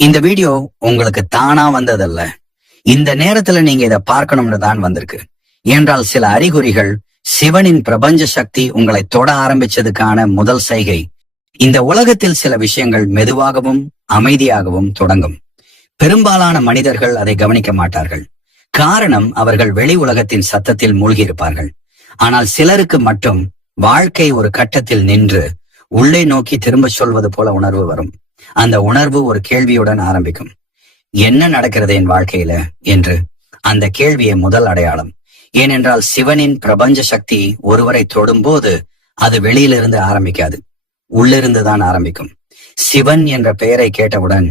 இந்த வீடியோ உங்களுக்கு தானா வந்ததல்ல. இந்த நேரத்துல நீங்க இதை பார்க்கணும்னு தான் வந்திருக்கு. ஏனென்றால் சில அறிகுறிகள் சிவனின் பிரபஞ்ச சக்தி உங்களை தொட ஆரம்பிச்சதுக்கான முதல் செய்கை. இந்த உலகத்தில் சில விஷயங்கள் மெதுவாகவும் அமைதியாகவும் தொடங்கும். பெரும்பாலான மனிதர்கள் அதை கவனிக்க மாட்டார்கள். காரணம், அவர்கள் வெளி உலகத்தின் சத்தத்தில் மூழ்கியிருப்பார்கள். ஆனால் சிலருக்கு மட்டும் வாழ்க்கை ஒரு கட்டத்தில் நின்று உள்ளே நோக்கி திரும்ப சொல்வது போல உணர்வு வரும். அந்த உணர்வு ஒரு கேள்வியுடன் ஆரம்பிக்கும். என்ன நடக்கிறது என் வாழ்க்கையில என்று. அந்த கேள்வியை முதல் அடையாளம். ஏனென்றால் சிவனின் பிரபஞ்ச சக்தி ஒருவரை தொடும்போது அது வெளியிலிருந்து ஆரம்பிக்காது, உள்ளிருந்துதான் ஆரம்பிக்கும். சிவன் என்ற பெயரை கேட்டவுடன்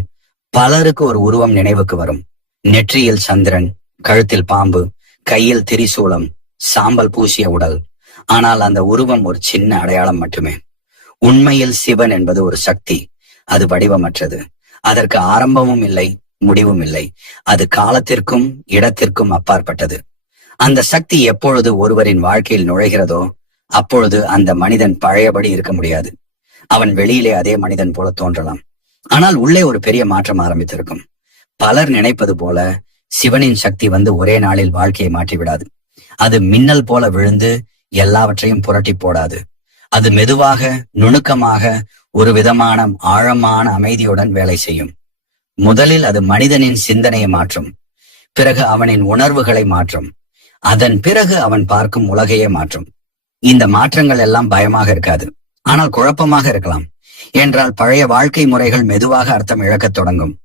பலருக்கு ஒரு உருவம் நினைவுக்கு வரும். நெற்றியில் சந்திரன், கழுத்தில் பாம்பு, கையில் திரிசூலம், சாம்பல் பூசிய உடல். ஆனால் அந்த உருவம் ஒரு சின்ன அடையாளம் மட்டுமே. உண்மையில் சிவன் என்பது ஒரு சக்தி. அது வடிவமற்றது. அதற்கு ஆரம்பமும் இல்லை, முடிவும் இல்லை. அது காலத்திற்கும் இடத்திற்கும் அப்பாற்பட்டது. அந்த சக்தி எப்பொழுது ஒருவரின் வாழ்க்கையில் நுழைகிறதோ அப்பொழுது அந்த மனிதன் பழையபடி இருக்க முடியாது. அவன் வெளியிலே அதே மனிதன் போல தோன்றலாம், ஆனால் உள்ளே ஒரு பெரிய மாற்றம் ஆரம்பித்திருக்கும். பலர் நினைப்பது போல சிவனின் சக்தி வந்து ஒரே நாளில் வாழ்க்கையை மாற்றிவிடாது. அது மின்னல் போல விழுந்து எல்லாவற்றையும் புரட்டி போடாது. அது மெதுவாக, நுணுக்கமாக, ஒரு விதமான ஆழமான அமைதியுடன் வேலை செய்யும். முதலில் அது மனிதனின் சிந்தனையை மாற்றும், பிறகு அவனின் உணர்வுகளை மாற்றும், அதன் பிறகு அவன் பார்க்கும் உலகையே மாற்றும். இந்த மாற்றங்கள் எல்லாம் பயமாக இருக்காது, ஆனால் குழப்பமாக இருக்கலாம். என்றால் பழைய வாழ்க்கை முறைகள் மெதுவாக அர்த்தம் இழக்கத் தொடங்கும்.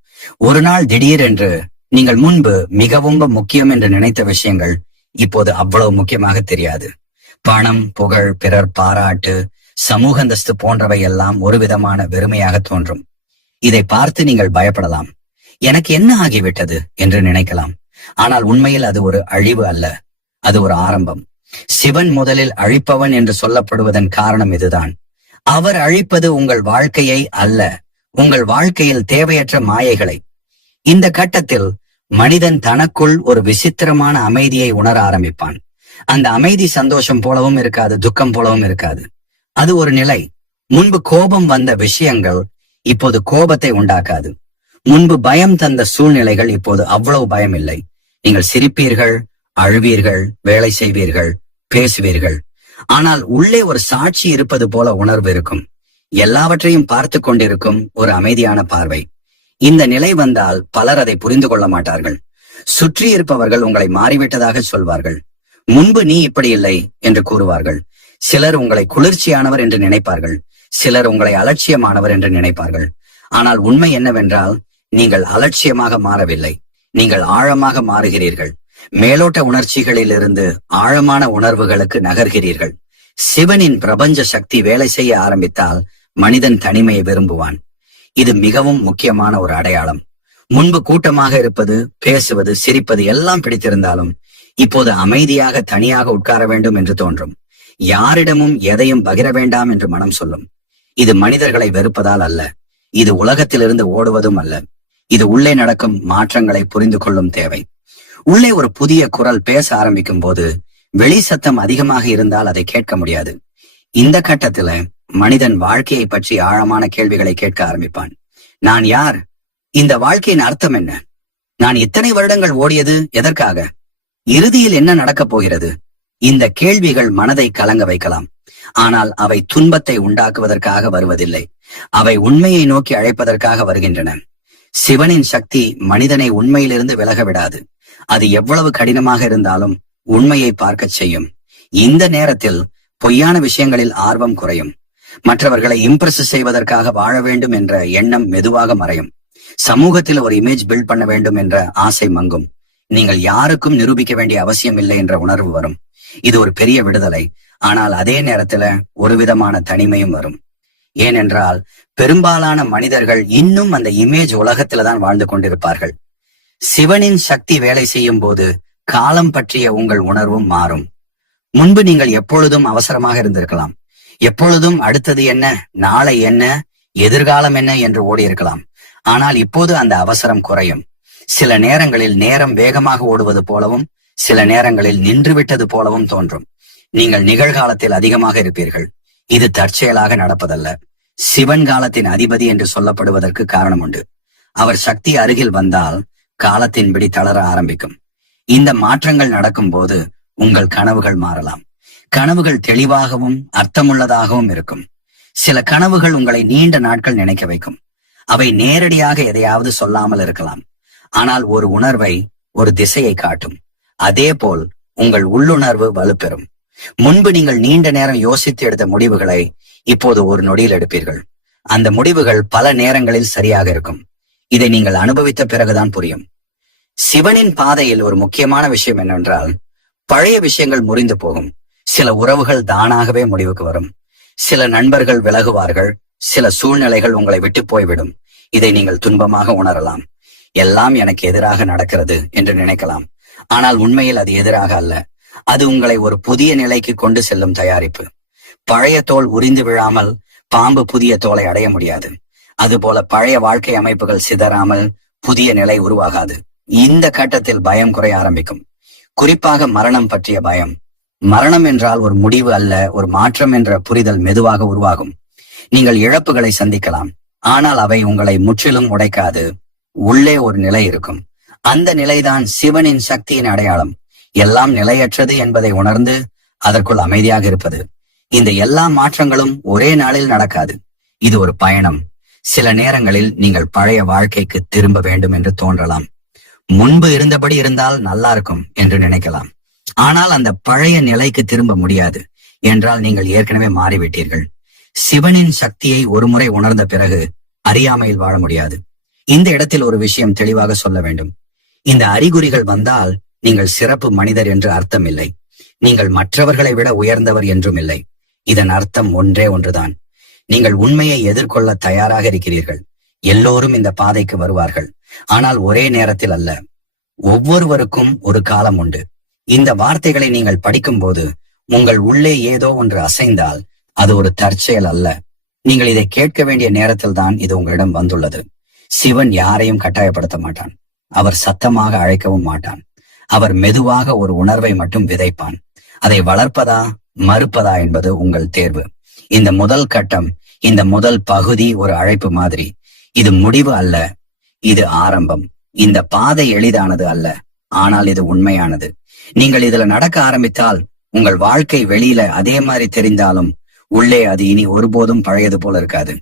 ஒரு நாள் திடீரென்று நீங்கள் முன்பு மிகவும் முக்கியம் என்று நினைத்த விஷயங்கள் இப்போது அவ்வளவு முக்கியமாக தெரியாது. பணம், புகழ், பிறர் பாராட்டு, சமூக அந்தஸ்து போன்றவை எல்லாம் ஒரு விதமான வெறுமையாக தோன்றும். இதை பார்த்து நீங்கள் பயப்படலாம். எனக்கு என்ன ஆகிவிட்டது என்று நினைக்கலாம். ஆனால் உண்மையில் அது ஒரு அழிவு அல்ல, அது ஒரு ஆரம்பம். சிவன் முதலில் அழிப்பவன் என்று சொல்லப்படுவதன் காரணம் இதுதான். அவர் அழிப்பது உங்கள் வாழ்க்கையை அல்ல, உங்கள் வாழ்க்கையில் தேவையற்ற மாயைகளை. இந்த கட்டத்தில் மனிதன் தனக்குள் ஒரு விசித்திரமான அமைதியை உணர ஆரம்பிப்பான். அந்த அமைதி சந்தோஷம் போலவும் இருக்காது, துக்கம் போலவும் இருக்காது. அது ஒரு நிலை. முன்பு கோபம் வந்த விஷயங்கள் இப்போது கோபத்தை உண்டாக்காது. முன்பு பயம் தந்த சூழ்நிலைகள் இப்போது அவ்வளவு பயம் இல்லை. நீங்கள் சிரிப்பீர்கள், அழுவீர்கள், வேலை செய்வீர்கள், பேசுவீர்கள். ஆனால் உள்ளே ஒரு சாட்சி இருப்பது போல உணர்வு இருக்கும். எல்லாவற்றையும் பார்த்து கொண்டிருக்கும் ஒரு அமைதியான பார்வை. இந்த நிலை வந்தால் பலர் அதை புரிந்து கொள்ள மாட்டார்கள். சுற்றி இருப்பவர்கள் உங்களை மாறிவிட்டதாக சொல்வார்கள். முன்பு நீ இப்படி இல்லை என்று கூறுவார்கள். சிலர் உங்களை குளிர்ச்சியானவர் என்று நினைப்பார்கள், சிலர் உங்களை அலட்சியமானவர் என்று நினைப்பார்கள். ஆனால் உண்மை என்னவென்றால், நீங்கள் அலட்சியமாக மாறவில்லை, நீங்கள் ஆழமாக மாறுகிறீர்கள். மேலோட்ட உணர்ச்சிகளில் இருந்து ஆழமான உணர்வுகளுக்கு நகர்கிறீர்கள். சிவனின் பிரபஞ்ச சக்தி வேலை செய்ய ஆரம்பித்தால் மனிதன் தனிமையை விரும்புவான். இது மிகவும் முக்கியமான ஒரு அடையாளம். முன்பு கூட்டமாக இருப்பது, பேசுவது, சிரிப்பது எல்லாம் பிடித்திருந்தாலும் இப்போது அமைதியாக தனியாக உட்கார வேண்டும் என்று தோன்றும். யாரிடமும் எதையும் பகிர வேண்டாம் என்று மனம் சொல்லும். இது மனிதர்களை வெறுப்பதால் அல்ல, இது உலகத்திலிருந்து ஓடுவதும் அல்ல. இது உள்ளே நடக்கும் மாற்றங்களை புரிந்து கொள்ளும் தேவை. உள்ளே ஒரு புதிய குரல் பேச ஆரம்பிக்கும் போது வெளி சத்தம் அதிகமாக இருந்தால் அதை கேட்க முடியாது. இந்த கட்டத்துல மனிதன் வாழ்க்கையை பற்றி ஆழமான கேள்விகளை கேட்க ஆரம்பிப்பான். நான் யார்? இந்த வாழ்க்கையின் அர்த்தம் என்ன? நான் இத்தனை வருடங்கள் ஓடியது எதற்காக? இறுதியில் என்ன நடக்கப் போகிறது? இந்த கேள்விகள் மனதை கலங்க வைக்கலாம். ஆனால் அவை துன்பத்தை உண்டாக்குவதற்காக வருவதில்லை, அவை உண்மையை நோக்கி அழைப்பதற்காக வருகின்றன. சிவனின் சக்தி மனிதனை உண்மையிலிருந்து விலக விடாது. அது எவ்வளவு கடினமாக இருந்தாலும் உண்மையை பார்க்கச் செய்யும். இந்த நேரத்தில் பொய்யான விஷயங்களில் ஆர்வம் குறையும். மற்றவர்களை இம்ப்ரெஸ் செய்வதற்காக வாழ வேண்டும் என்ற எண்ணம் மெதுவாக மறையும். சமூகத்தில் ஒரு இமேஜ் பில்ட் பண்ண வேண்டும் என்ற ஆசை மங்கும். நீங்கள் யாருக்கும் நிரூபிக்க வேண்டிய அவசியம் இல்லை என்ற உணர்வு வரும். இது ஒரு பெரிய விடுதலை. ஆனால் அதே நேரத்துல ஒரு விதமான தனிமையும் வரும். ஏனென்றால் பெரும்பாலான மனிதர்கள் இன்னும் அந்த இமேஜ் உலகத்துலதான் வாழ்ந்து கொண்டிருப்பார்கள். சிவனின் சக்தி வேலை செய்யும் போது காலம் பற்றிய உங்கள் உணர்வும் மாறும். முன்பு நீங்கள் எப்பொழுதும் அவசரமாக இருந்திருக்கலாம். எப்பொழுதும் அடுத்தது என்ன, நாளை என்ன, எதிர்காலம் என்ன என்று ஓடி இருக்கலாம். ஆனால் இப்போது அந்த அவசரம் குறையும். சில நேரங்களில் நேரம் வேகமாக ஓடுவது போலவும், சில நேரங்களில் நின்றுவிட்டது போலவும் தோன்றும். நீங்கள் நிகழ்காலத்தில் அதிகமாக இருப்பீர்கள். இது தற்செயலாக நடப்பதல்ல. சிவன் காலத்தின் அதிபதி என்று சொல்லப்படுவதற்கு காரணம் உண்டு. அவர் சக்தி அருகில் வந்தால் காலத்தின்படி தளர ஆரம்பிக்கும். இந்த மாற்றங்கள் நடக்கும் போது உங்கள் கனவுகள் மாறலாம். கனவுகள் தெளிவாகவும் அர்த்தமுள்ளதாகவும் இருக்கும். சில கனவுகள் உங்களை நீண்ட நாட்கள் நினைக்க வைக்கும். அவை நேரடியாக எதையாவது சொல்லாமல் இருக்கலாம், ஆனால் ஒரு உணர்வை, ஒரு திசையை காட்டும். அதேபோல் உங்கள் உள்ளுணர்வு வலுப்பெறும். முன்பு நீங்கள் நீண்ட நேரம் யோசித்து எடுத்த முடிவுகளை இப்போது ஒரு நொடியில் எடுப்பீர்கள். அந்த முடிவுகள் பல நேரங்களில் சரியாக இருக்கும். இதை நீங்கள் அனுபவித்த பிறகுதான் புரியும். சிவனின் பாதையில் ஒரு முக்கியமான விஷயம் என்னவென்றால், பழைய விஷயங்கள் முறிந்து போகும். சில உறவுகள் தானாகவே முடிவுக்கு வரும். சில நண்பர்கள் விலகுவார்கள். சில சூழ்நிலைகள் உங்களை விட்டு போய்விடும். இதை நீங்கள் துன்பமாக உணரலாம். எல்லாம் எனக்கு எதிராக நடக்கிறது என்று நினைக்கலாம். ஆனால் உண்மையில் அது எதிராக அல்ல. அது உங்களை ஒரு புதிய நிலைக்கு கொண்டு செல்லும் தயாரிப்பு. பழைய தோல் உரிந்து விழாமல் பாம்பு புதிய தோலை அடைய முடியாது. அதுபோல பழைய வாழ்க்கை அமைப்புகள் சிதறாமல் புதிய நிலை உருவாகாது. இந்த கட்டத்தில் பயம் குறைய ஆரம்பிக்கும். குறிப்பாக மரணம் பற்றிய பயம். மரணம் என்றால் ஒரு முடிவு அல்ல, ஒரு மாற்றம் என்ற புரிதல் மெதுவாக உருவாகும். நீங்கள் இழப்புகளை சந்திக்கலாம், ஆனால் அவை உங்களை முற்றிலும் உடைக்காது. உள்ளே ஒரு நிலை இருக்கும். அந்த நிலைதான் சிவனின் சக்தியின் அடையாளம். எல்லாம் நிலையற்றது என்பதை உணர்ந்து அதற்குள் அமைதியாக இருப்பது. இந்த எல்லா மாற்றங்களும் ஒரே நாளில் நடக்காது. இது ஒரு பயணம். சில நேரங்களில் நீங்கள் பழைய வாழ்க்கைக்கு திரும்ப வேண்டும் என்று தோன்றலாம். முன்பு இருந்தபடி இருந்தால் நல்லா இருக்கும் என்று நினைக்கலாம். ஆனால் அந்த பழைய நிலைக்கு திரும்ப முடியாது. என்றால் நீங்கள் ஏற்கனவே மாறிவிட்டீர்கள். சிவனின் சக்தியை ஒருமுறை உணர்ந்த பிறகு அறியாமையில் வாழ முடியாது. இந்த இடத்தில் ஒரு விஷயம் தெளிவாக சொல்ல வேண்டும். இந்த அறிகுறிகள் வந்தால் நீங்கள் சிறப்பு மனிதர் என்று அர்த்தம் இல்லை. நீங்கள் மற்றவர்களை விட உயர்ந்தவர் என்றும் இல்லை. இதன் அர்த்தம் ஒன்றே ஒன்றுதான். நீங்கள் உண்மையை எதிர்கொள்ள தயாராக இருக்கிறீர்கள். எல்லோரும் இந்த பாதைக்கு வருவார்கள், ஆனால் ஒரே நேரத்தில் அல்ல. ஒவ்வொருவருக்கும் ஒரு காலம் உண்டு. இந்த வார்த்தைகளை நீங்கள் படிக்கும் போது உங்கள் உள்ளே ஏதோ ஒன்று அசைந்தால் அது ஒரு தற்செயல் அல்ல. நீங்கள் இதை கேட்க வேண்டிய நேரத்தில் தான் இது உங்களிடம் வந்துள்ளது. சிவன் யாரையும் கட்டாயப்படுத்த மாட்டான். அவர் சத்தமாக அழைக்கவும் மாட்டான். அவர் மெதுவாக ஒரு உணர்வை மட்டும் விதைப்பான். அதை வளர்ப்பதா மறுப்பதா என்பது உங்கள் தேர்வு. இந்த முதல் கட்டம், இந்த முதல் பகுதி ஒரு அழைப்பு மாதிரி. இது முடிவு அல்ல, இது ஆரம்பம். இந்த பாதை எளிதானது அல்ல, ஆனால் இது உண்மையானது. நீங்கள் இதுல நடக்க ஆரம்பித்தால் உங்கள் வாழ்க்கை வெளியில அதே மாதிரி தெரிந்தாலும் உள்ளே அது இனி ஒருபோதும் பழையது போல இருக்காது.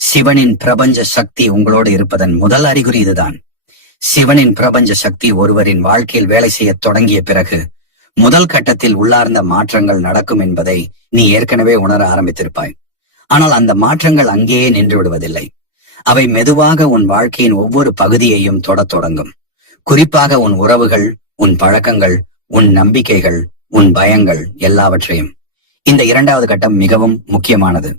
சிவனின் பிரபஞ்ச சக்தி உங்களோடு இருப்பதன் முதல் அறிகுறி இதுதான். சிவனின் பிரபஞ்ச சக்தி ஒருவரின் வாழ்க்கையில் வேலை செய்ய தொடங்கிய பிறகு முதல் கட்டத்தில் உள்ளார்ந்த மாற்றங்கள் நடக்கும் என்பதை நீ ஏற்கனவே உணர ஆரம்பித்திருப்பாய். ஆனால் அந்த மாற்றங்கள் அங்கேயே நின்று விடுவதில்லை. அவை மெதுவாக உன் வாழ்க்கையின் ஒவ்வொரு பகுதியையும் தொடத் தொடங்கும். குறிப்பாக உன் உறவுகள், உன் பழக்கங்கள், உன் நம்பிக்கைகள், உன் பயங்கள் எல்லாவற்றையும். இந்த இரண்டாவது கட்டம் மிகவும் முக்கியமானது.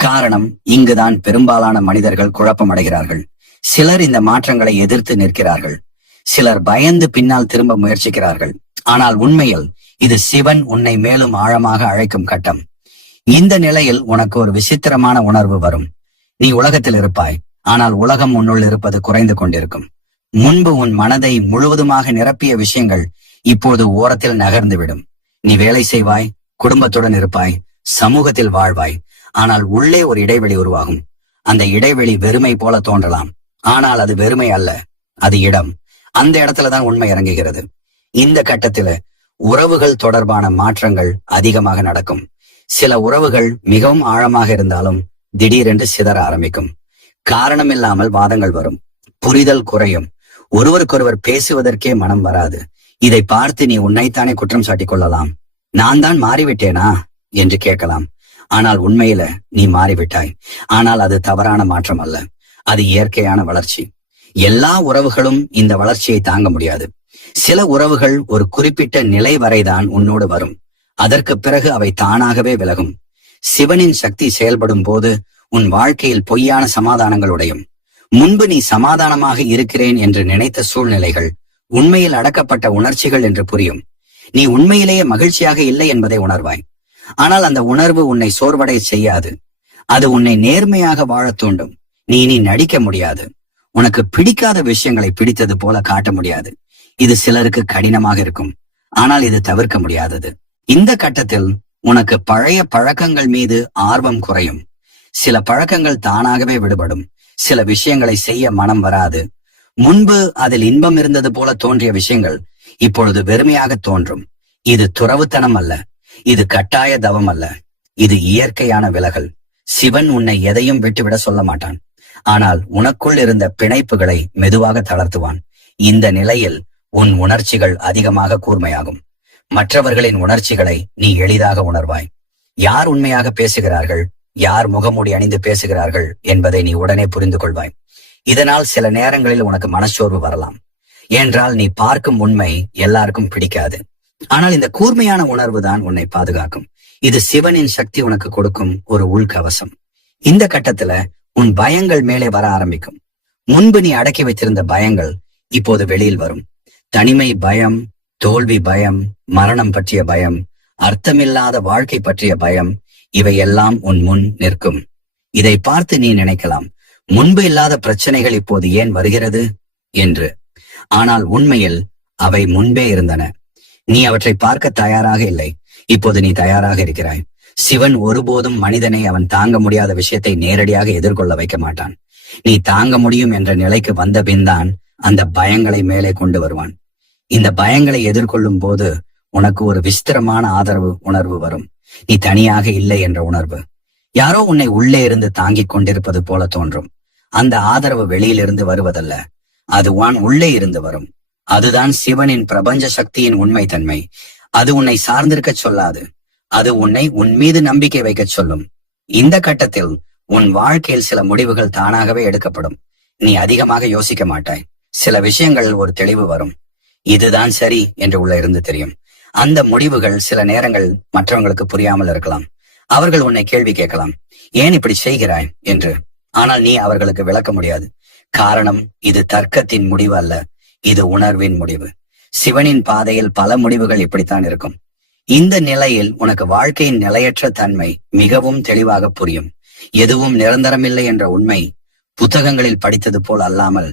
காரணம், இங்குதான் பெரும்பாலான மனிதர்கள் குழப்பமடைகிறார்கள். சிலர் இந்த மாற்றங்களை எதிர்த்து நிற்கிறார்கள். சிலர் பயந்து பின்னால் திரும்ப முயற்சிக்கிறார்கள். ஆனால் உண்மையில் இது சிவன் உன்னை மேலும் ஆழமாக அழைக்கும் கட்டம். இந்த நிலையில் உனக்கு ஒரு விசித்திரமான உணர்வு வரும். நீ உலகத்தில் இருப்பாய், ஆனால் உலகம் உன்னுள் இருப்பது குறைந்து கொண்டிருக்கும். முன்பு உன் மனதை முழுவதுமாக நிரப்பிய விஷயங்கள் இப்போது ஓரத்தில் நகர்ந்துவிடும். நீ வேலை செய்வாய், குடும்பத்துடன் இருப்பாய், சமூகத்தில் வாழ்வாய். ஆனால் உள்ளே ஒரு இடைவெளி உருவாகும். அந்த இடைவெளி வெறுமை போல தோன்றலாம், ஆனால் அது வெறுமை அல்ல, அது இடம். அந்த இடத்துலதான் உண்மை இறங்குகிறது. இந்த கட்டத்தில உறவுகள் தொடர்பான மாற்றங்கள் அதிகமாக நடக்கும். சில உறவுகள் மிகவும் ஆழமாக இருந்தாலும் திடீரென்று சிதற ஆரம்பிக்கும். காரணம் இல்லாமல் வாதங்கள் வரும், புரிதல் குறையும், ஒருவருக்கொருவர் பேசுவதற்கே மனம் வராது. இதை பார்த்து நீ உன்னைத்தானே குற்றம் சாட்டிக் கொள்ளலாம். நான் தான் மாறிவிட்டேனா என்று கேட்கலாம். ஆனால் உண்மையில நீ மாறிவிட்டாய். ஆனால் அது தவறான மாற்றம் அல்ல, அது இயற்கையான வளர்ச்சி. எல்லா உறவுகளும் இந்த வளர்ச்சியை தாங்க முடியாது. சில உறவுகள் ஒரு குறிப்பிட்ட நிலை வரைதான் உன்னோடு வரும். அதற்கு பிறகு அவை தானாகவே விலகும். சிவனின் சக்தி செயல்படும் போது உன் வாழ்க்கையில் பொய்யான சமாதானங்கள் உடையும். முன்பு நீ சமாதானமாக இருக்கிறேன் என்று நினைத்த சூழ்நிலைகள் உண்மையில் அடக்கப்பட்ட உணர்ச்சிகள் என்று புரியும். நீ உண்மையிலேயே மகிழ்ச்சியாக இல்லை என்பதை உணர்வாய். ஆனால் அந்த உணர்வு உன்னை சோர்வடை செய்யாது. அது உன்னை நேர்மையாக வாழத் தூண்டும். நீ இனி நடிக்க முடியாது. உனக்கு பிடிக்காத விஷயங்களை பிடித்தது போல காட்ட முடியாது. இது சிலருக்கு கடினமாக இருக்கும், ஆனால் இது தவிர்க்க முடியாதது. இந்த கட்டத்தில் உனக்கு பழைய பழக்கங்கள் மீது ஆர்வம் குறையும். சில பழக்கங்கள் தானாகவே விடுபடும். சில விஷயங்களை செய்ய மனம் வராது. முன்பு அதில் இன்பம் இருந்தது போல தோன்றிய விஷயங்கள் இப்பொழுது வெறுமையாக தோன்றும். இது துறவுத்தனம் அல்ல, இது கட்டாய தவம் அல்ல, இது இயற்கையான விலகல். சிவன் உன்னை எதையும் விட்டுவிட சொல்ல மாட்டான். ஆனால் உனக்குள் இருந்த பிணைப்புகளை மெதுவாக தளர்த்துவான். இந்த நிலையில் உன் உணர்ச்சிகள் அதிகமாக கூர்மையாகும். மற்றவர்களின் உணர்ச்சிகளை நீ எளிதாக உணர்வாய். யார் உண்மையாக பேசுகிறார்கள், யார் முகமூடி அணிந்து பேசுகிறார்கள் என்பதை நீ உடனே புரிந்து கொள்வாய். இதனால் சில நேரங்களில் உனக்கு மனச்சோர்வு வரலாம். ஏனென்றால் நீ பார்க்கும் உண்மை எல்லாருக்கும் பிடிக்காது. ஆனால் இந்த கூர்மையான உணர்வு தான் உன்னை பாதுகாக்கும். இது சிவனின் சக்தி உனக்கு கொடுக்கும் ஒரு உள்கவசம். இந்த கட்டத்துல உன் பயங்கள் மேலே வர ஆரம்பிக்கும். முன்பு நீ அடக்கி வைத்திருந்த பயங்கள் இப்போது வெளியில் வரும். தனிமை பயம், தோல்வி பயம், மரணம் பற்றிய பயம், அர்த்தமில்லாத வாழ்க்கை பற்றிய பயம், இவையெல்லாம் உன் முன் நிற்கும். இதை பார்த்து நீ நினைக்கலாம், முன்பு இல்லாத பிரச்சனைகள் இப்போது ஏன் வருகிறது என்று. ஆனால் உண்மையில் அவை முன்பே இருந்தன. நீ அவற்றை பார்க்க தயாராக இல்லை. இப்போது நீ தயாராக இருக்கிறாய். சிவன் ஒருபோதும் மனிதனை அவன் தாங்க முடியாத விஷயத்தை நேரடியாக எதிர்கொள்ள வைக்க மாட்டான். நீ தாங்க முடியும் என்ற நிலைக்கு வந்த பின்தான் அந்த பயங்களை மேலே கொண்டு வருவான். இந்த பயங்களை எதிர்கொள்ளும் போது உனக்கு ஒரு விஸ்திரமான ஆதரவு உணர்வு வரும். நீ தனியாக இல்லை என்ற உணர்வு. யாரோ உன்னை உள்ளே இருந்து தாங்கிக் கொண்டிருப்பது போல தோன்றும். அந்த ஆதரவு வெளியிலிருந்து வருவதல்ல, அது உன் உள்ளே இருந்து வரும். அதுதான் சிவனின் பிரபஞ்ச சக்தியின் உண்மை தன்மை. அது உன்னை சார்ந்திருக்க சொல்லாது, அது உன்னை உன் மீது நம்பிக்கை வைக்க சொல்லும். இந்த கட்டத்தில் உன் வாழ்க்கையில் சில முடிவுகள் தானாகவே எடுக்கப்படும். நீ அதிகமாக யோசிக்க மாட்டாய். சில விஷயங்கள் ஒரு தெளிவு வரும். இதுதான் சரி என்று உள்ள இருந்து தெரியும். அந்த முடிவுகள் சில நேரங்கள் மற்றவங்களுக்கு புரியாமல் இருக்கலாம். அவர்கள் உன்னை கேள்வி கேட்கலாம், ஏன் இப்படி செய்கிறாய் என்று. ஆனால் நீ அவர்களுக்கு விளக்க முடியாது. காரணம், இது தர்க்கத்தின் முடிவு அல்ல, இது உணர்வின் முடிவு. சிவனின் பாதையில் பல முடிவுகள் இப்படித்தான் இருக்கும். இந்த நிலையில் உனக்கு வாழ்க்கையின் நிலையற்ற தன்மை மிகவும் தெளிவாக புரியும். எதுவும் நிரந்தரமில்லை என்ற உண்மை புத்தகங்களில் படித்தது போல் அல்லாமல்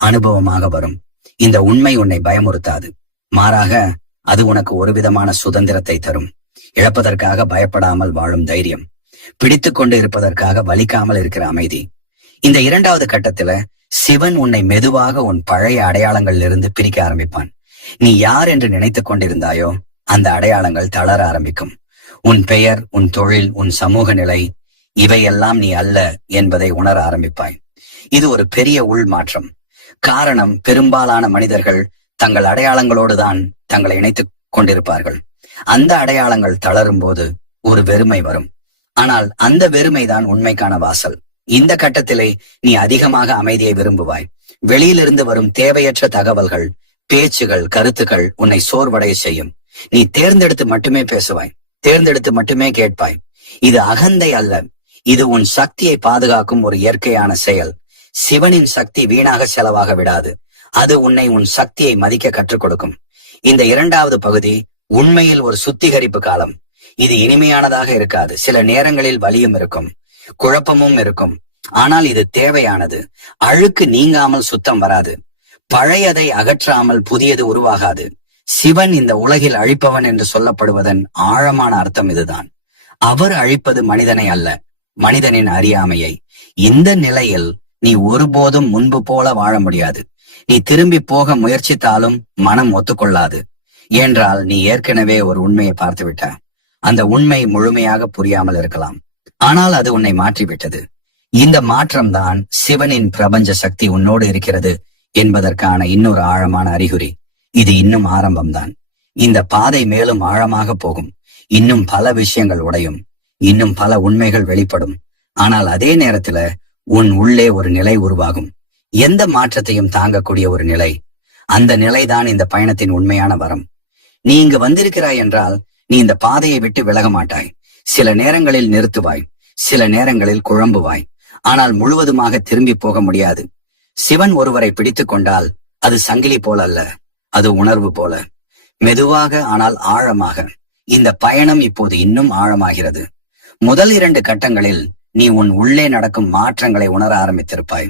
அனுபவமாக வரும். இந்த உண்மை உன்னை பயமுறுத்தாது. மாறாக அது உனக்கு ஒரு விதமான சுதந்திரத்தை தரும். இழப்பதற்காக பயப்படாமல் வாழும் தைரியம், பிடித்து கொண்டு இருப்பதற்காக வலிக்காமல் இருக்கிற அமைதி. இந்த இரண்டாவது கட்டத்துல சிவன் உன்னை மெதுவாக உன் பழைய அடையாளங்களில் இருந்து பிரிக்க ஆரம்பிப்பான். நீ யார் என்று நினைத்துக் கொண்டிருந்தாயோ அந்த அடையாளங்கள் தளர ஆரம்பிக்கும். உன் பெயர், உன் தொழில், உன் சமூக நிலை, இவையெல்லாம் நீ அல்ல என்பதை உணர ஆரம்பிப்பாய். இது ஒரு பெரிய உள் மாற்றம். காரணம், பெரும்பாலான மனிதர்கள் தங்கள் அடையாளங்களோடு தான் தங்களை இணைத்துக் கொண்டிருப்பார்கள். அந்த அடையாளங்கள் தளரும் போது ஒரு வெறுமை வரும். ஆனால் அந்த வெறுமைதான் உண்மைக்கான வாசல். இந்த கட்டத்திலே நீ அதிகமாக அமைதியை விரும்புவாய். வெளியிலிருந்து வரும் தேவையற்ற தகவல்கள், பேச்சுகள், கருத்துக்கள் உன்னை சோர்வடைய செய்யும். நீ தேர்ந்தெடுத்து மட்டுமே பேசுவாய், தேர்ந்தெடுத்து மட்டுமே கேட்பாய். இது அகந்தை அல்ல, இது உன் சக்தியை பாதுகாக்கும் ஒரு இயற்கையான செயல். சிவனின் சக்தி வீணாக செலவாக விடாது. அது உன்னை உன் சக்தியை மதிக்க கற்றுக் கொடுக்கும். இந்த இரண்டாவது பகுதி உண்மையில் ஒரு சுத்திகரிப்பு காலம். இது இனிமையானதாக இருக்காது. சில நேரங்களில் வலியும் இருக்கும், குழப்பமும் இருக்கும். ஆனால் இது தேவையானது. அழுக்கு நீங்காமல் சுத்தம் வராது. பழையதை அகற்றாமல் புதியது உருவாகாது. சிவன் இந்த உலகில் அழிப்பவன் என்று சொல்லப்படுவதன் ஆழமான அர்த்தம் இதுதான். அவர் அழிப்பது மனிதனை அல்ல, மனிதனின் அறியாமையை. இந்த நிலையில் நீ ஒருபோதும் முன்பு போல வாழ முடியாது. நீ திரும்பி போக முயற்சித்தாலும் மனம் ஒத்துக்கொள்ளாது. என்றால் நீ ஏற்கனவே ஒரு உண்மையை பார்த்து விட்ட. அந்த உண்மை முழுமையாக புரியாமல் இருக்கலாம், ஆனால் அது உன்னை மாற்றிவிட்டது. இந்த மாற்றம்தான் சிவனின் பிரபஞ்ச சக்தி உன்னோடு இருக்கிறது என்பதற்கான இன்னொரு ஆழமான அறிகுறி. இது இன்னும் ஆரம்பம்தான். இந்த பாதை மேலும் ஆழமாக போகும். இன்னும் பல விஷயங்கள் உடையும், இன்னும் பல உண்மைகள் வெளிப்படும். ஆனால் அதே நேரத்துல உன் உள்ளே ஒரு நிலை உருவாகும், எந்த மாற்றத்தையும் தாங்கக்கூடிய ஒரு நிலை. அந்த நிலைதான் இந்த பயணத்தின் உண்மையான வரம். நீ இங்கு வந்திருக்கிறாய் என்றால் நீ இந்த பாதையை விட்டு விலக மாட்டாய். சில நேரங்களில் நிறுத்துவாய், சில நேரங்களில் குழம்புவாய், ஆனால் முழுவதுமாக திரும்பி போக முடியாது. சிவன் ஒருவரை பிடித்துக் கொண்டால் அது சங்கிலி போல அல்ல, அது உணர்வு போல, மெதுவாக ஆனால் ஆழமாக. இந்த பயணம் இப்போது இன்னும் ஆழமாகிறது. முதல் 2 கட்டங்களில் நீ உன் உள்ளே நடக்கும் மாற்றங்களை உணர ஆரம்பித்திருப்பாய்.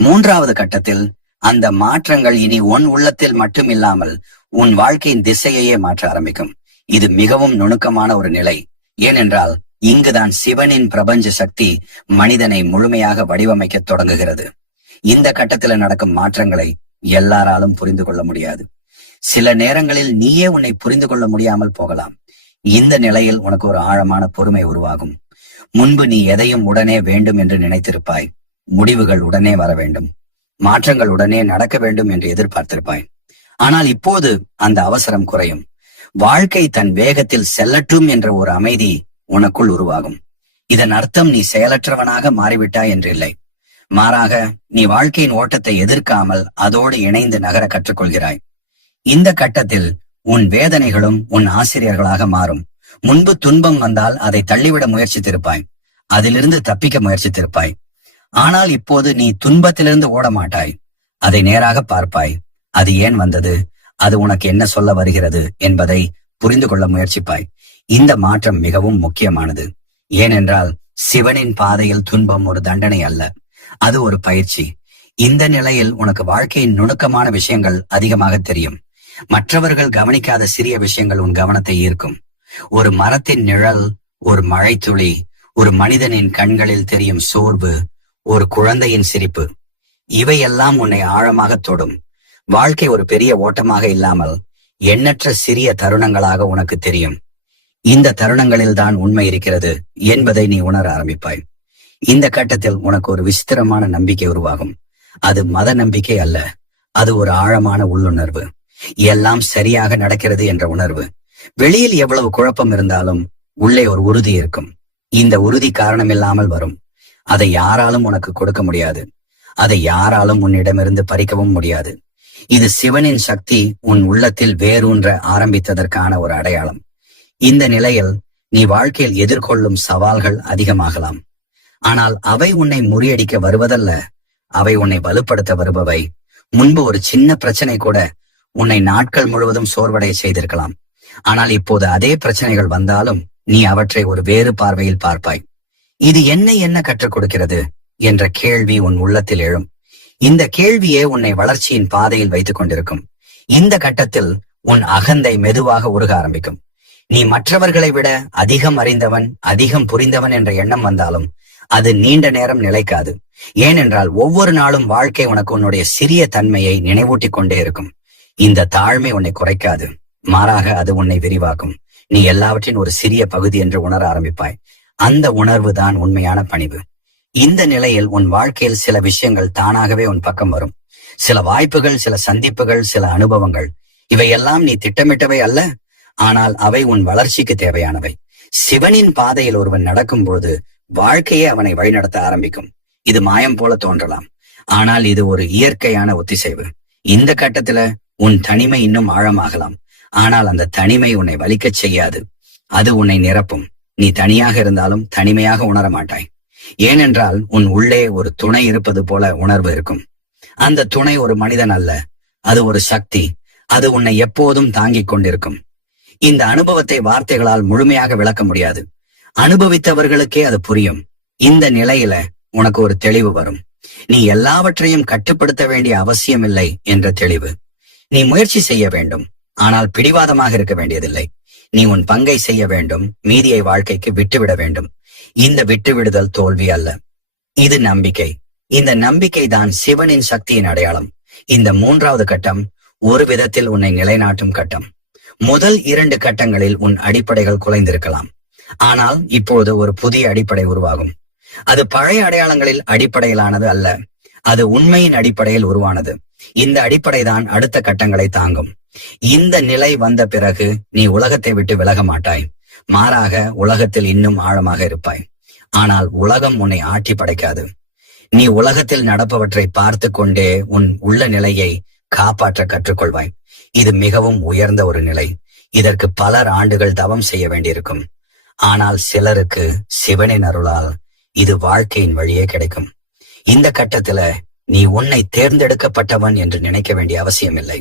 3வது கட்டத்தில் அந்த மாற்றங்கள் இனி உன் உள்ளத்தில் மட்டும் இல்லாமல் உன் வாழ்க்கையின் திசையையே மாற்ற ஆரம்பிக்கும். இது மிகவும் நுணுக்கமான ஒரு நிலை. ஏனென்றால் இங்குதான் சிவனின் பிரபஞ்ச சக்தி மனிதனை முழுமையாக வடிவமைக்க தொடங்குகிறது. இந்த கட்டத்துல நடக்கும் மாற்றங்களை எல்லாராலும் புரிந்து கொள்ள முடியாது. சில நேரங்களில் நீயே உன்னை புரிந்து கொள்ள முடியாமல் போகலாம். இந்த நிலையில் உனக்கு ஒரு ஆழமான பொறுமை உருவாகும். முன்பு நீ எதையும் உடனே வேண்டும் என்று நினைத்திருப்பாய். முடிவுகள் உடனே வர வேண்டும், மாற்றங்கள் உடனே நடக்க வேண்டும் என்று எதிர்பார்த்திருப்பாய். ஆனால் இப்போது அந்த அவசரம் குறையும். வாழ்க்கை தன் வேகத்தில் செல்லட்டும் என்ற ஒரு அமைதி உனக்குள் உருவாகும். இதன் அர்த்தம் நீ செயலற்றவனாக மாறிவிட்டாய் என்று இல்லை. மாறாக நீ வாழ்க்கையின் ஓட்டத்தை எதிர்க்காமல் அதோடு இணைந்து நகர கற்றுக்கொள்கிறாய். இந்த கட்டத்தில் உன் வேதனைகளும் உன் ஆசிரியர்களாக மாறும். முன்பு துன்பம் வந்தால் அதை தள்ளிவிட முயற்சித்திருப்பாய், அதிலிருந்து தப்பிக்க முயற்சித்திருப்பாய். ஆனால் இப்போது நீ துன்பத்திலிருந்து ஓட மாட்டாய், அதை நேராக பார்ப்பாய். அது ஏன் வந்தது, அது உனக்கு என்ன சொல்ல வருகிறது என்பதை புரிந்து கொள்ள முயற்சிப்பாய். இந்த மாற்றம் மிகவும் முக்கியமானது. ஏனென்றால் சிவனின் பாதையில் துன்பம் ஒரு தண்டனை அல்ல, அது ஒரு பயிற்சி. இந்த நிலையில் உனக்கு வாழ்க்கையின் நுணுக்கமான விஷயங்கள் அதிகமாக தெரியும். மற்றவர்கள் கவனிக்காத சிறிய விஷயங்கள் உன் கவனத்தை ஈர்க்கும். ஒரு மரத்தின் நிழல், ஒரு மழைத்துளி, ஒரு மனிதனின் கண்களில் தெரியும் சோர்வு, ஒரு குழந்தையின் சிரிப்பு, இவையெல்லாம் உன்னை ஆழமாக தொடும். வாழ்க்கை ஒரு பெரிய ஓட்டமாக இல்லாமல் எண்ணற்ற சிறிய தருணங்களாக உனக்கு தெரியும். இந்த தருணங்களில் தான் உண்மை இருக்கிறது என்பதை நீ உணர ஆரம்பிப்பாய். இந்த கட்டத்தில் உனக்கு ஒரு விசித்திரமான நம்பிக்கை உருவாகும். அது மத நம்பிக்கை அல்ல, அது ஒரு ஆழமான உள்ளுணர்வு. எல்லாம் சரியாக நடக்கிறது என்ற உணர்வு. வெளியில் எவ்வளவு குழப்பம் இருந்தாலும் உள்ளே ஒரு உறுதி இருக்கும். இந்த உறுதி காரணமில்லாமல் வரும். அதை யாராலும் உனக்கு கொடுக்க முடியாது, அதை யாராலும் உன்னிடமிருந்து பறிக்கவும் முடியாது. இது சிவனின் சக்தி உன் உள்ளத்தில் வேரூன்ற ஆரம்பித்ததற்கான ஒரு அடையாளம். இந்த நிலையில் நீ வாழ்க்கையில் எதிர்கொள்ளும் சவால்கள் அதிகமாகலாம். ஆனால் அவை உன்னை முறியடிக்க வருவதல்ல, அவை உன்னை வலுப்படுத்த வருபவை. முன்பு ஒரு சின்ன பிரச்சனை கூட உன்னை நாட்கள் முழுவதும் சோர்வடைய செய்திருக்கலாம். ஆனால் இப்போது அதே பிரச்சனைகள் வந்தாலும் நீ அவற்றை ஒரு வேறு பார்வையில் பார்ப்பாய். இது என்ன கற்றுக் கொடுக்கிறது என்ற கேள்வி உன் உள்ளத்தில் எழும். இந்த கேள்வியே உன்னை வளர்ச்சியின் பாதையில் வைத்துக் கொண்டிருக்கும். இந்த கட்டத்தில் உன் அகந்தை மெதுவாக உருக ஆரம்பிக்கும். நீ மற்றவர்களை விட அதிகம் அறிந்தவன், அதிகம் புரிந்தவன் என்ற எண்ணம் வந்தாலும் அது நீண்ட நேரம் நிலைக்காது. ஏனென்றால் ஒவ்வொரு நாளும் வாழ்க்கை உனக்கு உன்னுடைய சிறிய தன்மையை நினைவூட்டிக் கொண்டே இருக்கும். இந்த தாழ்மை உன்னை குறைக்காது, மாறாக அது உன்னை விரிவாக்கும். நீ எல்லாவற்றின் ஒரு சிறிய பகுதி என்று உணர ஆரம்பிப்பாய். அந்த உணர்வு தான் உண்மையான பணிவு. இந்த நிலையில் உன் வாழ்க்கையில் சில விஷயங்கள் தானாகவே உன் பக்கம் வரும். சில வாய்ப்புகள், சில சந்திப்புகள், சில அனுபவங்கள். இவையெல்லாம் நீ திட்டமிட்டவை அல்ல, ஆனால் அவை உன் வளர்ச்சிக்கு தேவையானவை. சிவனின் பாதையில் ஒருவன் நடக்கும்போது வாழ்க்கையே அவனை வழிநடத்த ஆரம்பிக்கும். இது மாயம் போல தோன்றலாம், ஆனால் இது ஒரு இயற்கையான ஒத்திசைவு. இந்த கட்டத்துல உன் தனிமை இன்னும் ஆழமாகலாம், ஆனால் அந்த தனிமை உன்னை வலிக்கச் செய்யாது. அது உன்னை நிரப்பும். நீ தனியாக இருந்தாலும் தனிமையாக உணர மாட்டாய். ஏனென்றால் உன் உள்ளே ஒரு துணை இருப்பது போல உணர்வு இருக்கும். அந்த துணை ஒரு மனிதன் அல்ல, அது ஒரு சக்தி. அது உன்னை எப்போதும் தாங்கிக் கொண்டிருக்கும். இந்த அனுபவத்தை வார்த்தைகளால் முழுமையாக விளக்க முடியாது. அனுபவித்தவர்களுக்கே அது புரியும். இந்த நிலையில உனக்கு ஒரு தெளிவு வரும். நீ எல்லாவற்றையும் கட்டுப்படுத்த வேண்டிய அவசியம் இல்லை என்ற தெளிவு. நீ முயற்சி செய்ய வேண்டும், ஆனால் பிடிவாதமாக இருக்க வேண்டியதில்லை. நீ உன் பங்கை செய்ய வேண்டும், மீதியை வாழ்க்கைக்கு விட்டுவிட வேண்டும். இந்த விட்டுவிடுதல் தோல்வி அல்ல, இது நம்பிக்கை. இந்த நம்பிக்கை தான் சிவனின் சக்தியின் அடையாளம். இந்த மூன்றாவது கட்டம் ஒரு விதத்தில் உன்னை நிலைநாட்டும் கட்டம். முதல் 2 கட்டங்களில் உன் அடிப்படைகள் குலைந்திருக்கலாம், ஆனால் இப்போது ஒரு புதிய அடிப்படை உருவாகும். அது பழைய அடையாளங்களில் அடிப்படையிலானது அல்ல, அது உண்மையின் அடிப்படையில் உருவானது. இந்த அடிப்படை தான் அடுத்த கட்டங்களை தாங்கும். இந்த நிலை வந்த பிறகு நீ உலகத்தை விட்டு விலக மாட்டாய், மாறாக உலகத்தில் இன்னும் ஆழமாக இருப்பாய். ஆனால் உலகம் உன்னை ஆட்டி படைக்காது. நீ உலகத்தில் நடப்பவற்றை பார்த்து கொண்டே உன் உள்ள நிலையை காப்பாற்ற கற்றுக்கொள்வாய். இது மிகவும் உயர்ந்த ஒரு நிலை. இதற்கு பலர் ஆண்டுகள் தவம் செய்ய வேண்டியிருக்கும். ஆனால் சிலருக்கு சிவனின் அருளால் இது வாழ்க்கையின் வழியே கிடைக்கும். இந்த கட்டத்துல நீ உன்னை தேர்ந்தெடுக்கப்பட்டவன் என்று நினைக்க வேண்டிய அவசியம் இல்லை.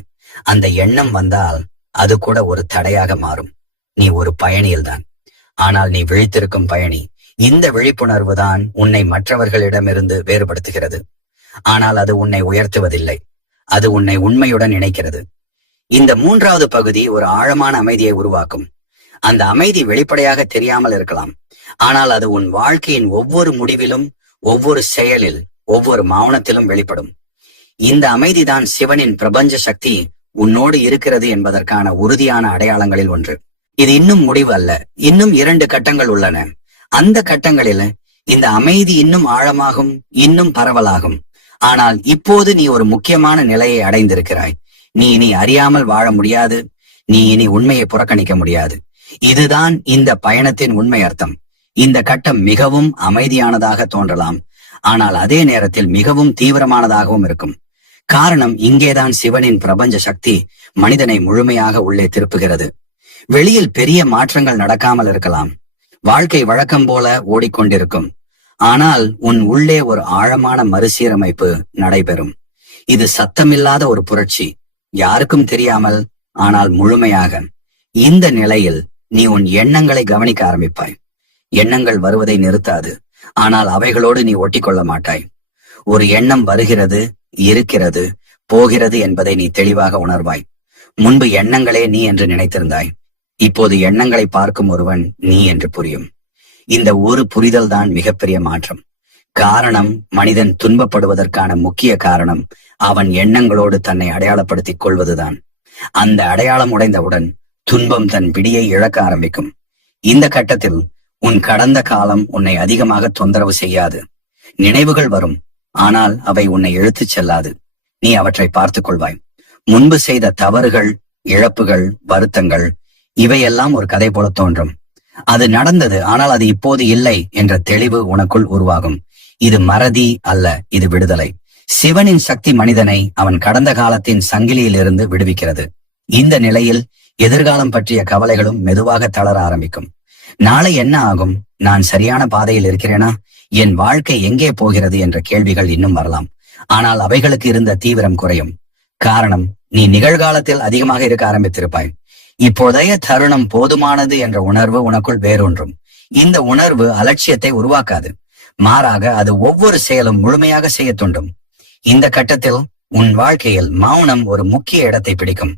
அந்த எண்ணம் வந்தால் அது கூட ஒரு தடையாக மாறும். நீ ஒரு பயணியில்தான், ஆனால் நீ விழித்திருக்கும் பயணி. இந்த விழிப்புணர்வு தான் உன்னை மற்றவர்களிடமிருந்து வேறுபடுத்துகிறது. ஆனால் அது உன்னை உயர்த்துவதில்லை, அது உன்னை உண்மையுடன் இணைக்கிறது. இந்த மூன்றாவது பகுதி ஒரு ஆழமான அமைதியை உருவாக்கும். அந்த அமைதி வெளிப்படையாக தெரியாமல் இருக்கலாம், ஆனால் அது உன் வாழ்க்கையின் ஒவ்வொரு முடிவிலும், ஒவ்வொரு செயலில், ஒவ்வொரு மௌனத்திலும் வெளிப்படும். இந்த அமைதிதான் சிவனின் பிரபஞ்ச சக்தி உன்னோடு இருக்கிறது என்பதற்கான உறுதியான அடையாளங்களில் ஒன்று. இது இன்னும் முடிவு அல்ல, இன்னும் 2 கட்டங்கள் உள்ளன. அந்த கட்டங்களில் இந்த அமைதி இன்னும் ஆழமாகும், இன்னும் பரவலாகும். ஆனால் இப்போது நீ ஒரு முக்கியமான நிலையை அடைந்திருக்கிறாய். நீ இனி அறியாமல் வாழ முடியாது, நீ இனி உண்மையை புறக்கணிக்க முடியாது. இதுதான் இந்த பயணத்தின் உண்மை அர்த்தம். இந்த கட்டம் மிகவும் அமைதியானதாக தோன்றலாம், ஆனால் அதே நேரத்தில் மிகவும் தீவிரமானதாகவும் இருக்கும். காரணம், இங்கேதான் சிவனின் பிரபஞ்ச சக்தி மனிதனை முழுமையாக உள்ளே திருப்புகிறது. வெளியில் பெரிய மாற்றங்கள் நடக்காமல் இருக்கலாம், வாழ்க்கை வழக்கம் போல ஓடிக்கொண்டிருக்கும். ஆனால் உன் உள்ளே ஒரு ஆழமான மறுசீரமைப்பு நடைபெறும். இது சத்தமில்லாத ஒரு புரட்சி, யாருக்கும் தெரியாமல், ஆனால் முழுமையாக. இந்த நிலையில் நீ உன் எண்ணங்களை கவனிக்க ஆரம்பிப்பாய். எண்ணங்கள் வருவதை நிறுத்தாது, ஆனால் அவைகளோடு நீ ஒட்டிக்கொள்ள மாட்டாய். ஒரு எண்ணம் வருகிறது, இருக்கிறது, போகிறது என்பதை நீ தெளிவாக உணர்வாய். முன்பு எண்ணங்களே நீ என்று நினைத்திருந்தாய், இப்போது எண்ணங்களை பார்க்கும் ஒருவன் நீ என்று புரியும். இந்த ஒரு புரிதல் தான் மிகப்பெரிய மாற்றம். காரணம், மனிதன் துன்பப்படுவதற்கான முக்கிய காரணம் அவன் எண்ணங்களோடு தன்னை அடையாளப்படுத்திக் கொள்வதுதான். அந்த அடையாளம் உடைந்தவுடன் துன்பம் தன் பிடியை இழக்க ஆரம்பிக்கும். இந்த கட்டத்தில் உன் கடந்த காலம் உன்னை அதிகமாக தொந்தரவு செய்யாது. நினைவுகள் வரும், ஆனால் அவை உன்னை இழுத்துச் செல்லாது. நீ அவற்றை பார்த்துக் கொள்வாய். முன்பு செய்த தவறுகள், இழப்புகள், வருத்தங்கள், இவையெல்லாம் ஒரு கதை போல தோன்றும். அது நடந்தது, ஆனால் அது இப்போது இல்லை என்ற தெளிவு உனக்குள் உருவாகும். இது மறதி அல்ல, இது விடுதலை. சிவனின் சக்தி மனிதனை அவன் கடந்த காலத்தின் சங்கிலியிலிருந்து விடுவிக்கிறது. இந்த நிலையில் எதிர்காலம் பற்றிய கவலைகளும் மெதுவாக தளர ஆரம்பிக்கும். நாளை என்ன ஆகும்? நான் சரியான பாதையில் இருக்கிறேனா? என் வாழ்க்கை எங்கே போகிறது என்ற கேள்விகள் இன்னும் வரலாம். ஆனால் அவைகளுக்கு இருந்த தீவிரம் குறையும். காரணம், நீ நிகழ்காலத்தில் அதிகமாக இருக்க ஆரம்பித்திருப்பாய். இப்போதைய தருணம் போதுமானது என்ற உணர்வு உனக்குள் வேரூன்றும். இந்த உணர்வு அலட்சியத்தை உருவாக்காது, மாறாக அது ஒவ்வொரு செயலும் முழுமையாக செய்ய தூண்டும். இந்த கட்டத்தில் உன் வாழ்க்கையில் மௌனம் ஒரு முக்கிய இடத்தை பிடிக்கும்.